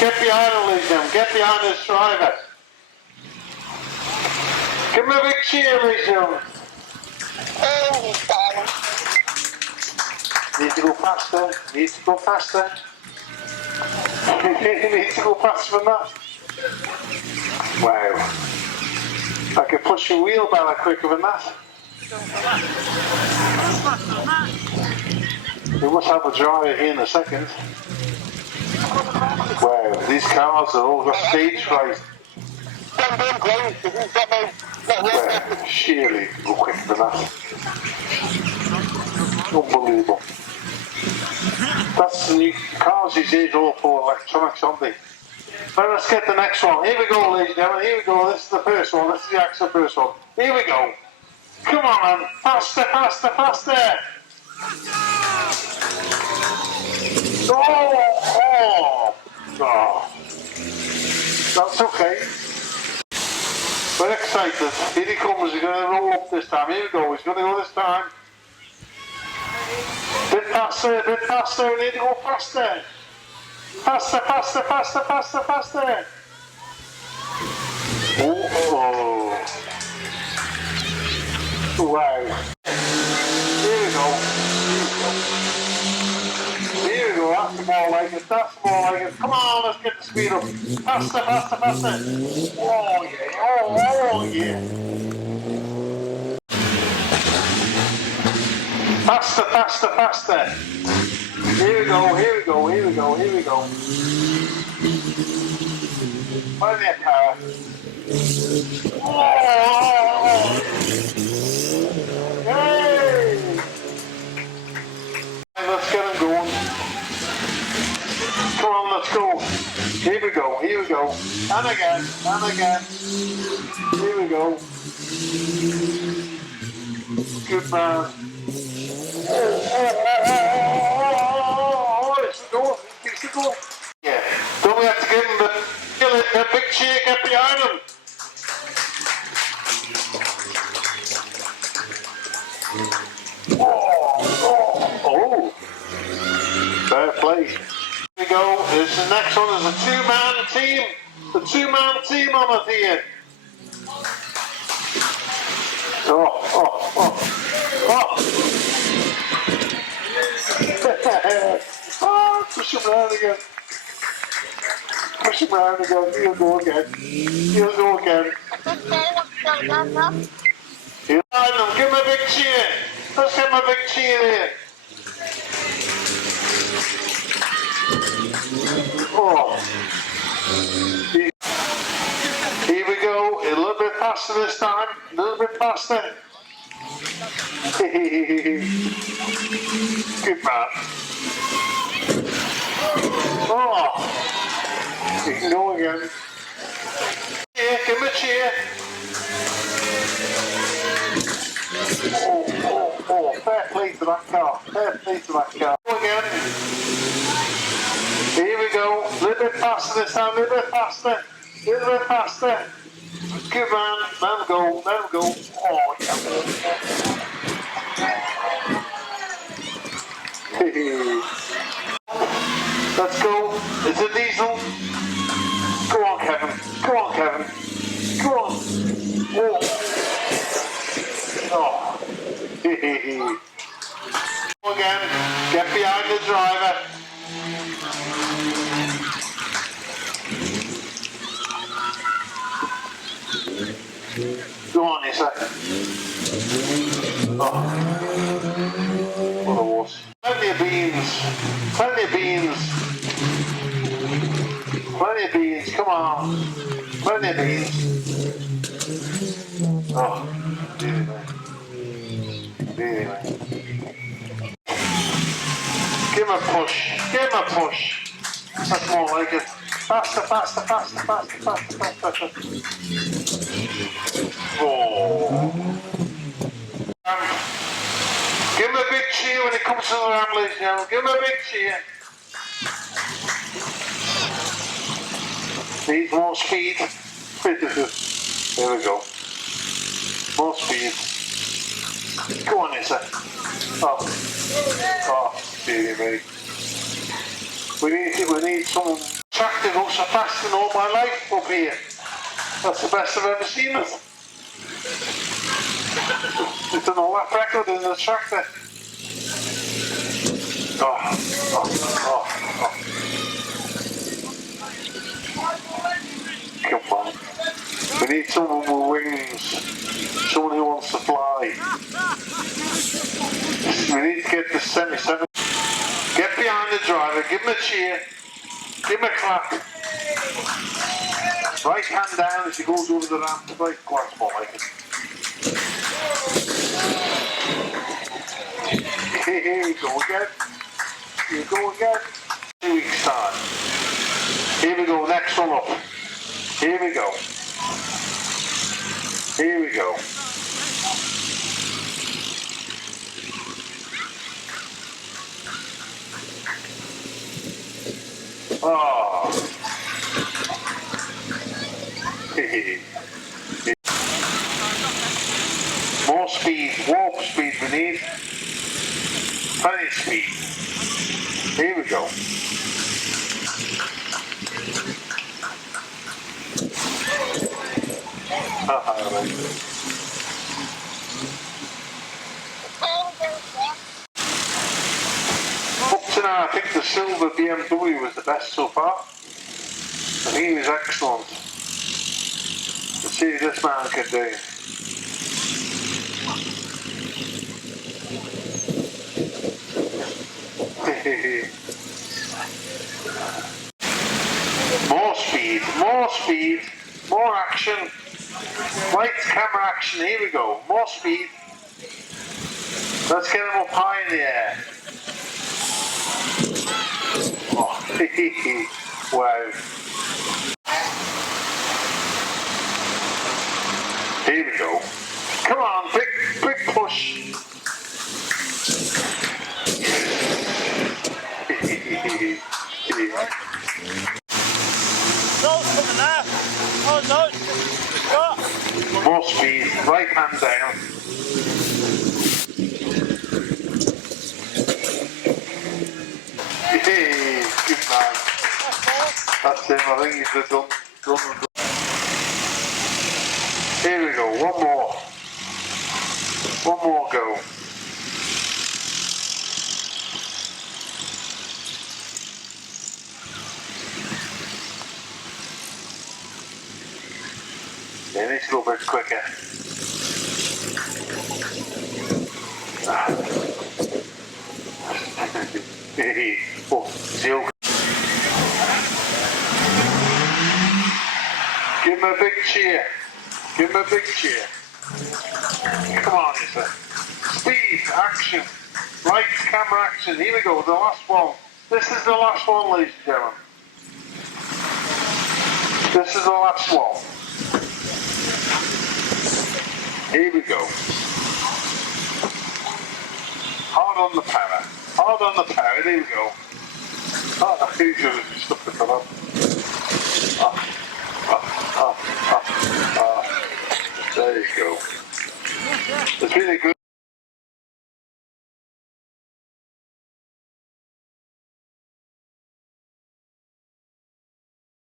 Get behind him, ladies and gentlemen. Get behind this driver. Give him a big cheer, ladies and gentlemen. Need to go faster. Needs to go faster. Needs to go faster than that. Wow. I can push your wheelbarrow quicker than that. We must have a driver here in a second. Wow, these cars are all got stage fright. Well, surely you can go quicker than that. Unbelievable. That's the new cars these days, all for electronics, aren't they? Right, let's get the next one. Here we go, ladies and gentlemen. Here we go. This is the first one. This is the actual first one. Here we go. Come on, man. Faster, faster, faster. Oh. That's okay. We're excited. Here he comes. He's going to roll up this time. Here we go. He's going to go this time. Bit faster, bit faster. We need to go faster. Faster, faster, faster, faster, faster. Oh. Wow. Here we go. Here we go. That's more like it. That's more like it. Come on, let's get the speed up. Faster, faster, faster. Oh yeah. Oh yeah. Faster, faster, faster. Here we go, here we go, here we go, here we go. Plenty of power. Oh! Hey! Let's get him going. Come on, let's go. Here we go, here we go. And again, and again. Here we go. Good man. Yeah, don't we have to give him the big cheer, get behind him? Oh, fair play. Here we go, this is the next one is a two-man team. The two-man team on it here. Oh. Push him around again. Push him around again. He'll go again. He'll go again. He'll find him. Give him a big cheer. Let's give him a big cheer here. Oh. Here we go. A little bit faster this time. A little bit faster. Good man. Oh, you can go again. Yeah, give him a cheer. Oh, fair play to that car. Fair play to that car. Go again. Here we go. A little bit faster this time, a little bit faster. A little bit faster. Good man. Let him go, let him go. Oh, yeah. Let's go. It's a diesel. Go on, Kevin. Go on, Kevin. Go on. Oh. Go again. Get behind the driver. Go on, Issa. Oh. What a horse. Plenty of beans. Plenty of beans. Plenty of beans. Come on. Plenty of beans. Oh, really, man. Really, man. Give him a push. Give him a push. That's more like it. Faster, faster, faster, faster, faster, faster, faster. Oh. Give him a big cheer when it comes to the Ramblers now. Give him a big cheer. Needs more speed. There we go. More speed. Go on, Issa. Oh, dear me. We need someone tractor goes so fast in all my life up here. That's the best I've ever seen it. It's an all-lap record in the tractor. Oh. Come on. We need someone with wings. Someone who wants to fly. We need to get the semi-7. Get behind the driver, give him a cheer, give him a clap. Right hand down as he goes over the ramp. Right glass ball like it. Here you go again. Here you go again. 2 weeks time. Here we go, next one up. Here we go. Here we go. Oh. More speed, warp speed we need. Plenty of speed. Here we go. Up to now, I think the silver BMW was the best so far. I think he was excellent. Let's see what this man can do. More speed, more speed, more action. Lights, camera, action, here we go. More speed. Let's get him up high in the air. Oh, wow. Here we go. Come on, big push. Oh no! More speed, right hand down. Hey, good man. That's him, I think he's done. Here we go, one more. One more go. Yeah, it needs to go a bit quicker. Oh, zero. Give him a big cheer. Give him a big cheer. Come on, you sir. Speed, action. Lights, camera, action. Here we go, the last one. This is the last one, ladies and gentlemen. This is the last one. Here we go. Hard on the power. Hard on the power. There we go. Oh, I think you should have stuck it up. There you go. It's really good.